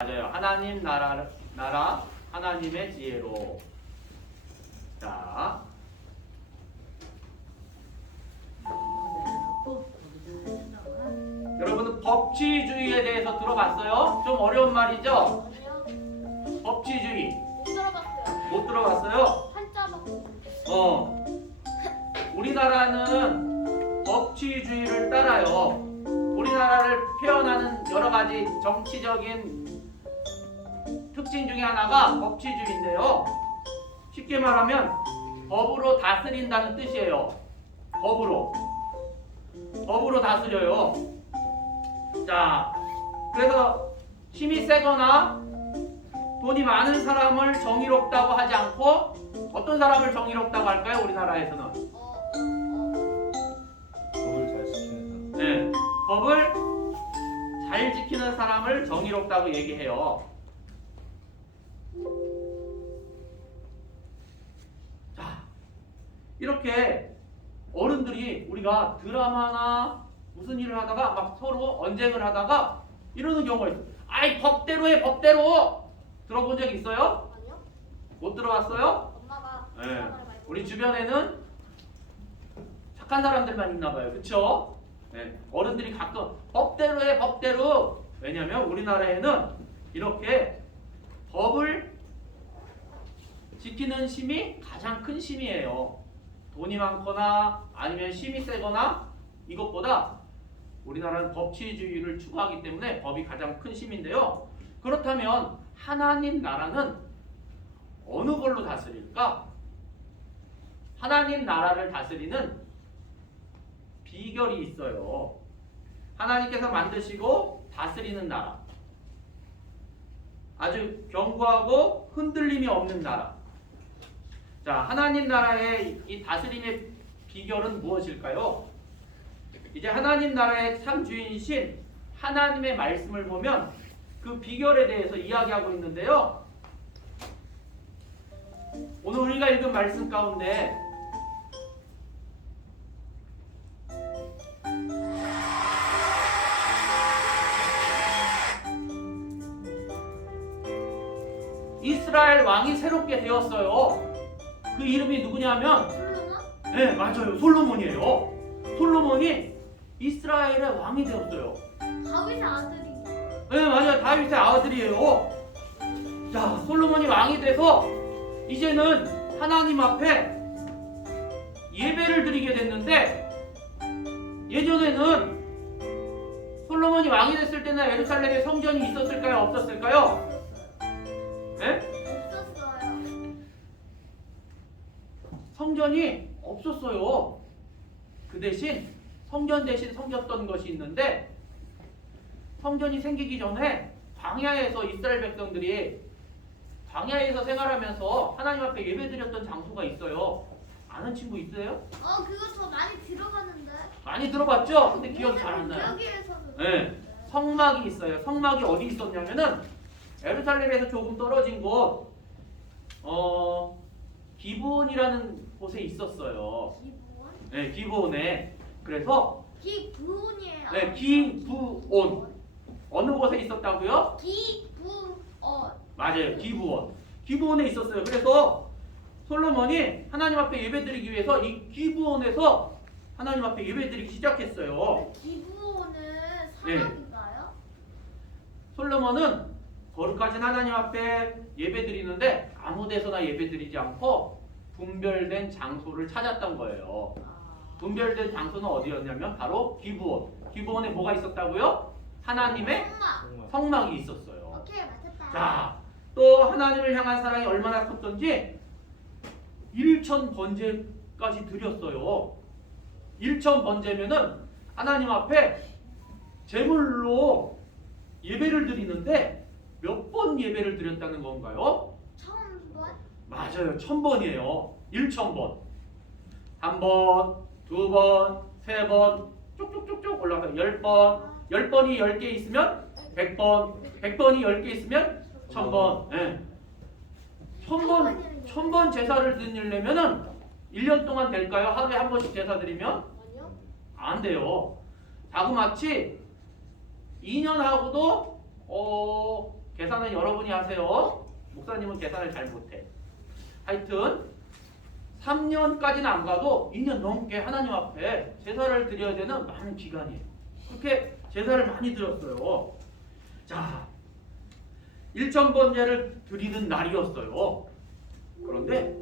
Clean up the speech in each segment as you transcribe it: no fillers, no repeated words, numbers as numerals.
맞아요. 하나님 나라 하나님의 지혜로. 자, 여러분은 법치주의에 대해서 들어봤어요? 좀 어려운 말이죠? 법치주의 못 들어봤어요. 못 들어봤어요? 한자밖에. 우리나라는 법치주의를 따라요. 우리나라를 표현하는 여러 가지 정치적인 특징 중에 하나가 법치주의인데요. 쉽게 말하면 법으로 다스린다는 뜻이에요. 법으로 다스려요. 자, 그래서 힘이 세거나 돈이 많은 사람을 정의롭다고 하지 않고 어떤 사람을 정의롭다고 할까요? 우리나라에서는 법을 잘 지키는 사람. 네, 법을 잘 지키는 사람을 정의롭다고 얘기해요. 자, 이렇게 어른들이 우리가 드라마나 무슨 일을 하다가 막 서로 언쟁을 하다가 이러는 경우가 있어요. 아이, 법대로 해, 법대로. 들어본 적 있어요? 아니요? 못 들어봤어요? 엄마가 네. 드라마를 많이 우리 주변에는 착한 사람들만 있나 봐요. 그쵸? 네. 어른들이 가끔 법대로 해, 법대로. 왜냐면 우리나라에는 이렇게 법을 지키는 힘이 가장 큰 힘이에요. 돈이 많거나 아니면 힘이 세거나 이것보다 우리나라는 법치주의를 추구하기 때문에 법이 가장 큰 힘인데요. 그렇다면 하나님 나라는 어느 걸로 다스릴까? 하나님 나라를 다스리는 비결이 있어요. 하나님께서 만드시고 다스리는 나라. 아주 견고하고 흔들림이 없는 나라. 자, 하나님 나라의 이 다스림의 비결은 무엇일까요? 이제 하나님 나라의 참 주인이신 하나님의 말씀을 보면 그 비결에 대해서 이야기하고 있는데요. 오늘 우리가 읽은 말씀 가운데 이스라엘 왕이 새롭게 되었어요. 그 이름이 누구냐면 솔로몬? 네, 맞아요. 솔로몬이에요. 솔로몬이 이스라엘의 왕이 되었어요. 다윗의 아들이. 네, 맞아요. 다윗의 아들이에요. 자, 솔로몬이 왕이 돼서 이제는 하나님 앞에 예배를 드리게 됐는데 예전에는 솔로몬이 왕이 됐을 때는 예루살렘에 성전이 있었을까요? 없었을까요? 네? 없었어요. 성전이 없었어요. 그 대신 성전 대신 섬겼던 것이 있는데 성전이 생기기 전에 광야에서 이스라엘 백성들이 광야에서 생활하면서 하나님 앞에 예배드렸던 장소가 있어요. 아는 친구 있어요? 그거 저 많이 들어봤는데. 많이 들어봤죠? 근데 기억이 잘 안 나요. 여기에서는. 네, 성막이 있어요. 성막이 어디 있었냐면은 예루살렘에서 조금 떨어진 곳, 기브온이라는 곳에 있었어요. 기부원? 네, 기브온에. 그래서 기부원이에요. 네, 기브온. 어느 곳에 있었다고요? 기부원. 맞아요. 기브온. 기브온에 있었어요. 그래서 솔로몬이 하나님 앞에 예배드리기 위해서 이 기브온에서 하나님 앞에 예배드리기 시작했어요. 기부원은 네. 사람인가요? 솔로몬은 거룩하신 하나님 앞에 예배드리는데 아무 데서나 예배드리지 않고 분별된 장소를 찾았던 거예요. 분별된 장소는 어디였냐면 바로 기브온. 기브온에 뭐가 있었다고요? 하나님의 엄마. 성막이 있었어요. 오케이, 맞췄다. 자, 또 하나님을 향한 사랑이 얼마나 컸던지 1천 번제까지 드렸어요. 1천 번제면은 하나님 앞에 제물로 예배를 드리는데 몇 번 예배를 드렸다는 건가요? 처음 번? 맞아요. 1000번이에요. 1000번. 한 번, 두 번, 세 번, 쭉쭉쭉쭉 올라가요. 10번. 10번이 10개 있으면 100번. 100번이 10개 있으면 1000번. 예. 1000번 제사를 드리려면은 1년 동안 될까요? 하루에 한 번씩 제사 드리면? 아니요. 안 돼요. 자그마치 2년하고도 계산은 여러분이 하세요. 목사님은 계산을 잘 못해. 하여튼 3년까지는 안 가도 2년 넘게 하나님 앞에 제사를 드려야 되는 많은 기간이에요. 그렇게 제사를 많이 드렸어요. 자, 1,000번제를 드리는 날이었어요. 그런데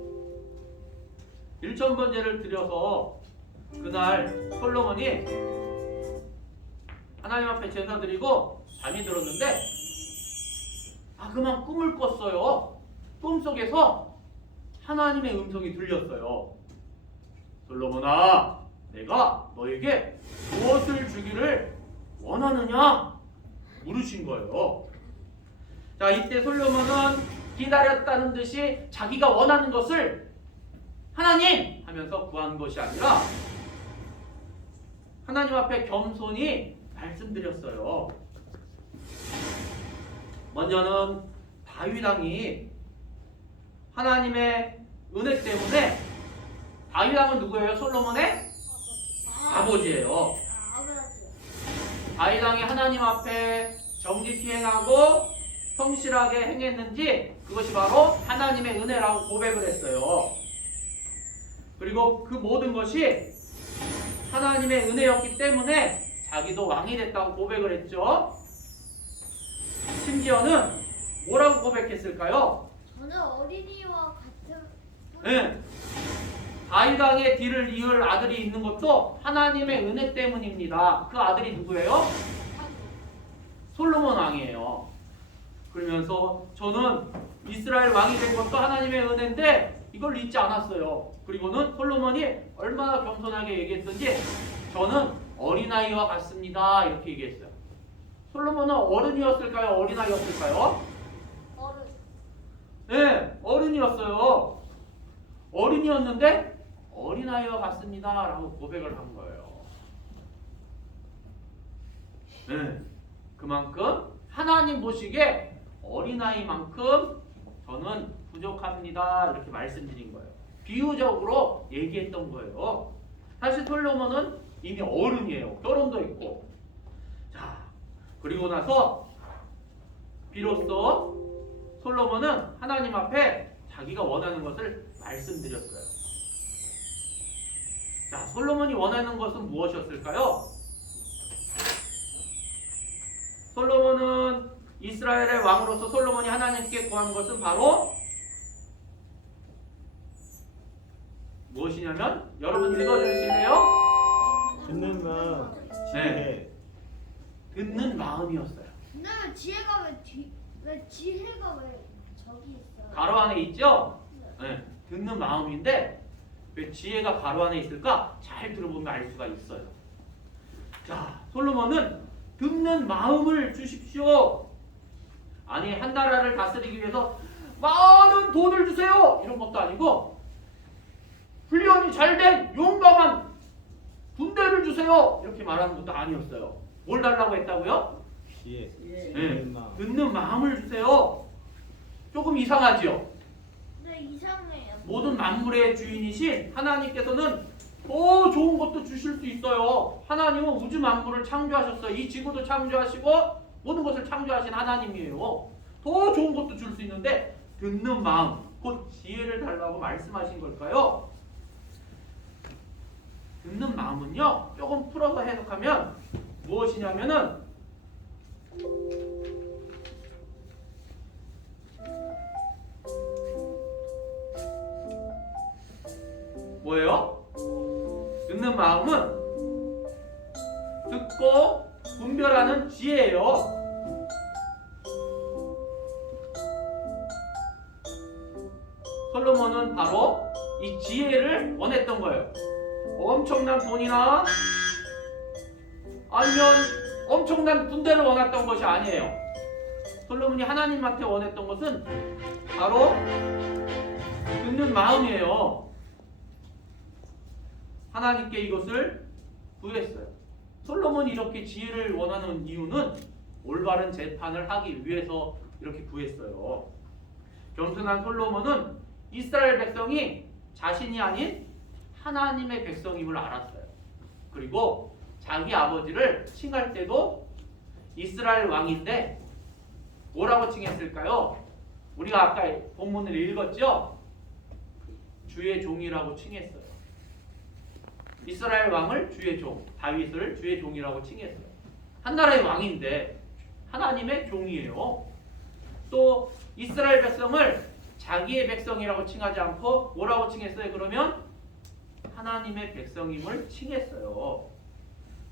1,000번제를 드려서 그날 솔로몬이 하나님 앞에 제사 드리고 잠이 들었는데 그만 꿈을 꿨어요. 꿈속에서 하나님의 음성이 들렸어요. 솔로몬아, 내가 너에게 무엇을 주기를 원하느냐? 물으신 거예요. 자, 이때 솔로몬은 기다렸다는 듯이 자기가 원하는 것을 하나님 하면서 구한 것이 아니라 하나님 앞에 겸손히 말씀드렸어요. 먼저는 다윗 왕이 하나님의 은혜 때문에 다윗 왕은 누구예요? 솔로몬의 아버지예요. 다윗 왕이 하나님 앞에 정직히 행하고 성실하게 행했는지 그것이 바로 하나님의 은혜라고 고백을 했어요. 그리고 그 모든 것이 하나님의 은혜였기 때문에 자기도 왕이 됐다고 고백을 했죠. 심지어는 뭐라고 고백했을까요? 저는 어린이와 같은 네. 다윗 왕의 뒤를 이을 아들이 있는 것도 하나님의 은혜 때문입니다. 그 아들이 누구예요? 솔로몬 왕이에요. 그러면서 저는 이스라엘 왕이 된 것도 하나님의 은혜인데 이걸 잊지 않았어요. 그리고는 솔로몬이 얼마나 겸손하게 얘기했던지 저는 어린아이와 같습니다. 이렇게 얘기했어요. 솔로몬은 어른이었을까요? 어린아이였을까요? 어른. 네, 어른이었어요. 어른이었는데 어린아이와 같습니다. 라고 고백을 한 거예요. 네, 그만큼 하나님 보시기에 어린아이만큼 저는 부족합니다. 이렇게 말씀드린 거예요. 비유적으로 얘기했던 거예요. 사실 솔로몬은 이미 어른이에요. 결혼도 했고. 자, 그리고 나서 비로소 솔로몬은 하나님 앞에 자기가 원하는 것을 말씀드렸어요. 자, 솔로몬이 원하는 것은 무엇이었을까요? 솔로몬은 이스라엘의 왕으로서 솔로몬이 하나님께 구한 것은 바로 무엇이냐면 여러분 읽어주실래요? 듣는 마음, 지혜. 네. 듣는 마음이었어요. 근데 왜 지혜가 왜 저기 있어요? 가로 안에 있죠? 네. 듣는 마음인데 왜 지혜가 가로 안에 있을까? 잘 들어보면 알 수가 있어요. 자, 솔로몬은 듣는 마음을 주십시오. 아니, 한 나라를 다스리기 위해서 많은 돈을 주세요. 이런 것도 아니고 훈련이 잘된 용감한 군대를 주세요. 이렇게 말하는 것도 아니었어요. 뭘 달라고 했다고요? 지혜. 네. 듣는 마음. 듣는 마음을 주세요. 조금 이상하죠? 네, 이상해요. 모든 만물의 주인이신 하나님께서는 더 좋은 것도 주실 수 있어요. 하나님은 우주 만물을 창조하셨어요. 이 지구도 창조하시고 모든 것을 창조하신 하나님이에요. 더 좋은 것도 줄 수 있는데 듣는 마음, 곧 지혜를 달라고 말씀하신 걸까요? 듣는 마음은요, 조금 풀어서 해석하면 무엇이냐면은 뭐예요? 듣는 마음은 듣고 분별하는 지혜예요. 솔로몬은 바로 이 지혜를 원했던 거예요. 엄청난 돈이나 아니면 엄청난 군대를 원했던 것이 아니에요. 솔로몬이 하나님한테 원했던 것은 바로 듣는 마음이에요. 하나님께 이것을 구했어요. 솔로몬이 이렇게 지혜를 원하는 이유는 올바른 재판을 하기 위해서 이렇게 구했어요. 겸손한 솔로몬은 이스라엘 백성이 자신이 아닌 하나님의 백성임을 알았어요. 그리고 자기 아버지를 칭할 때도 이스라엘 왕인데 뭐라고 칭했을까요? 우리가 아까 본문을 읽었죠? 주의 종이라고 칭했어요. 이스라엘 왕을 주의 종, 다윗을 주의 종이라고 칭했어요. 한 나라의 왕인데 하나님의 종이에요. 또 이스라엘 백성을 자기의 백성이라고 칭하지 않고 뭐라고 칭했어요? 그러면 하나님의 백성임을 칭했어요.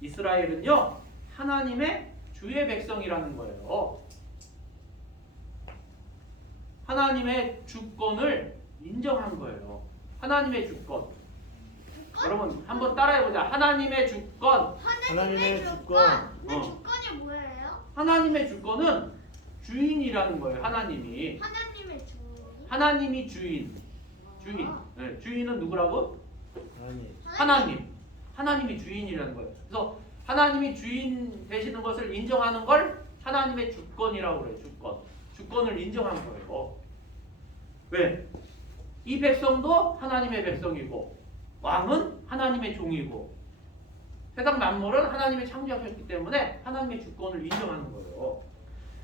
이스라엘은요, 하나님의 주의 백성이라는 거예요. 하나님의 주권을 인정한 거예요. 하나님의 주권. 여러분 한번 따라해보자. 하나님의 주권. 하나님의 주권. 근데 주권이 뭐예요? 하나님의 주권은 주인이라는 거예요. 하나님이. 하나님의 주. 하나님이 주인. 주인. 네, 주인은 누구라고? 하나님. 하나님. 하나님이 주인이라는 거예요. 그래서 하나님이 주인 되시는 것을 인정하는 걸 하나님의 주권이라고 그래요. 주권. 주권을 인정한 거예요. 왜? 이 백성도 하나님의 백성이고 왕은 하나님의 종이고 세상 만물은 하나님의 창조하셨기 때문에 하나님의 주권을 인정하는 거예요.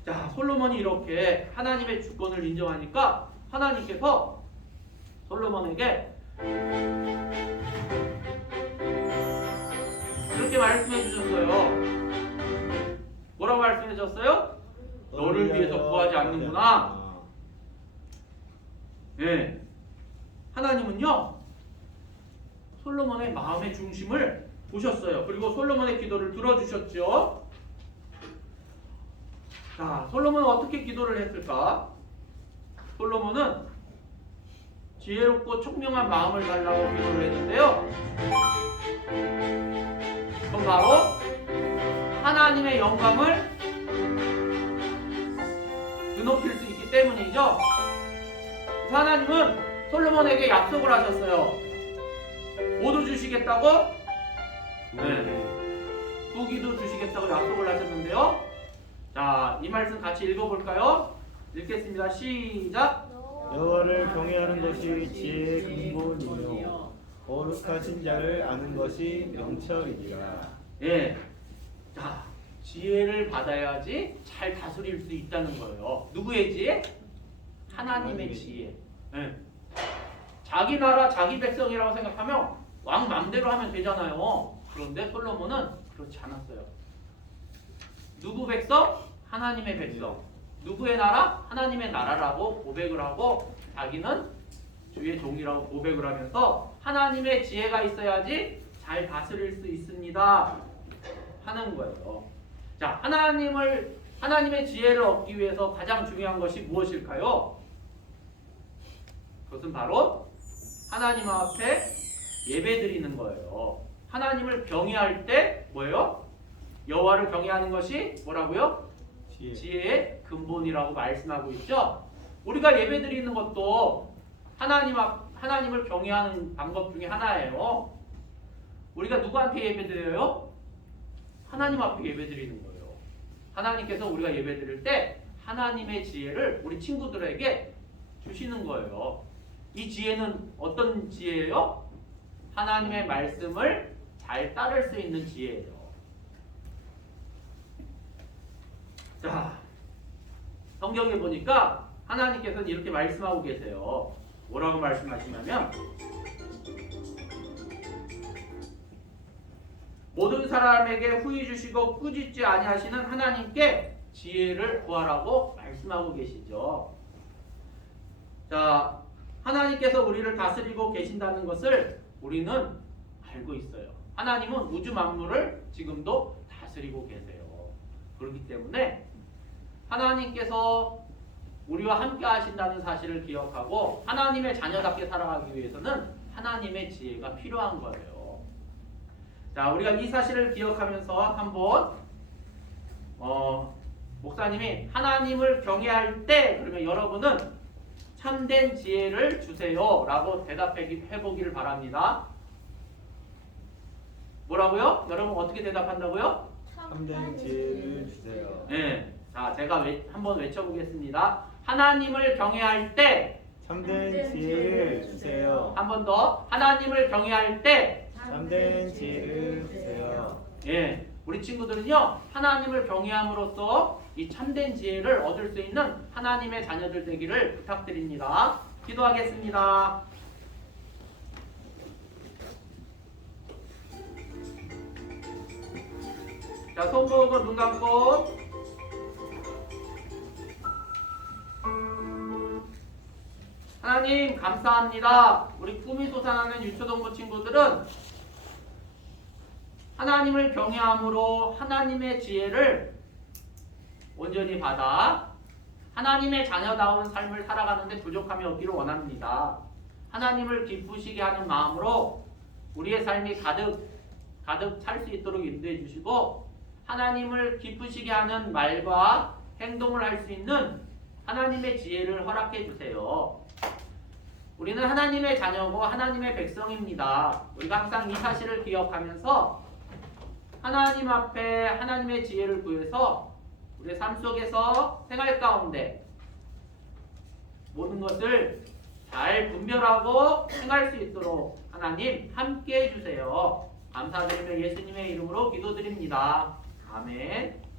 자, 솔로몬이 이렇게 하나님의 주권을 인정하니까 하나님께서 솔로몬에게 이렇게 말씀해 주셨어요. 뭐라고 말씀해 주셨어요? 너를 위해서 구하지 않는구나. 예. 하나님은요, 솔로몬의 마음의 중심을 보셨어요. 그리고 솔로몬의 기도를 들어주셨죠. 자, 솔로몬은 어떻게 기도를 했을까? 솔로몬은 지혜롭고 총명한 마음을 달라고 기도를 했는데요. 그건 바로 하나님의 영광을 드높일 수 있기 때문이죠. 하나님은 솔로몬에게 약속을 하셨어요. 뭐도 주시겠다고? 네. 후기도 주시겠다고 약속을 하셨는데요. 자, 이 말씀 같이 읽어볼까요? 읽겠습니다. 시작. 여호와를 경외하는 것이 지혜의 근본이요 거룩하신 자를 아는 것이 명철이니라. 예. 자, 지혜를 받아야지 잘 다스릴 수 있다는 거예요. 누구의 지혜? 하나님의 지혜. 예. 자기 나라, 자기 백성이라고 생각하면 왕 맘대로 하면 되잖아요. 그런데 솔로몬은 그렇지 않았어요. 누구 백성? 하나님의 백성. 누구의 나라? 하나님의 나라라고 고백을 하고 자기는 주의 종이라고 고백을 하면서 하나님의 지혜가 있어야지 잘 다스릴 수 있습니다 하는 거예요. 자, 하나님의 지혜를 얻기 위해서 가장 중요한 것이 무엇일까요? 그것은 바로 하나님 앞에 예배드리는 거예요. 하나님을 경외할 때 뭐예요? 여호와를 경외하는 것이 뭐라고요? 지혜의 근본이라고 말씀하고 있죠. 우리가 예배드리는 것도 하나님을 경외하는 방법 중에 하나예요. 우리가 누구한테 예배드려요? 하나님 앞에 예배드리는 거예요. 하나님께서 우리가 예배드릴 때 하나님의 지혜를 우리 친구들에게 주시는 거예요. 이 지혜는 어떤 지혜예요? 하나님의 말씀을 잘 따를 수 있는 지혜예요. 자, 성경에 보니까 하나님께서는 이렇게 말씀하고 계세요. 뭐라고 말씀하시냐면 모든 사람에게 후히 주시고 꾸짖지 아니하시는 하나님께 지혜를 구하라고 말씀하고 계시죠. 자, 하나님께서 우리를 다스리고 계신다는 것을 우리는 알고 있어요. 하나님은 우주 만물을 지금도 다스리고 계세요. 그렇기 때문에 하나님께서 우리와 함께 하신다는 사실을 기억하고 하나님의 자녀답게 살아가기 위해서는 하나님의 지혜가 필요한 거예요. 자, 우리가 이 사실을 기억하면서 한번 목사님이 하나님을 경외할 때 그러면 여러분은 참된 지혜를 주세요 라고 대답해보기를 바랍니다. 뭐라고요? 여러분 어떻게 대답한다고요? 참된 지혜를 주세요. 네, 자, 제가 한번 외쳐보겠습니다. 하나님을 경외할 때 참된 지혜를 주세요. 한 번 더. 하나님을 경외할 때 참된 지혜를 주세요. 예, 우리 친구들은요 하나님을 경외함으로써 이 참된 지혜를 얻을 수 있는 하나님의 자녀들 되기를 부탁드립니다. 기도하겠습니다. 자, 손 보고 눈 감고. 하나님 감사합니다. 우리 꿈이 솟아나는 유초동부 친구들은 하나님을 경외함으로 하나님의 지혜를 온전히 받아 하나님의 자녀다운 삶을 살아가는데 부족함이 없기를 원합니다. 하나님을 기쁘시게 하는 마음으로 우리의 삶이 가득 찰 수 있도록 인도해 주시고 하나님을 기쁘시게 하는 말과 행동을 할 수 있는 하나님의 지혜를 허락해 주세요. 우리는 하나님의 자녀고 하나님의 백성입니다. 우리가 항상 이 사실을 기억하면서 하나님 앞에 하나님의 지혜를 구해서 우리의 삶 속에서 생활 가운데 모든 것을 잘 분별하고 행할 수 있도록 하나님 함께 해주세요. 감사드리며 예수님의 이름으로 기도드립니다. 아멘.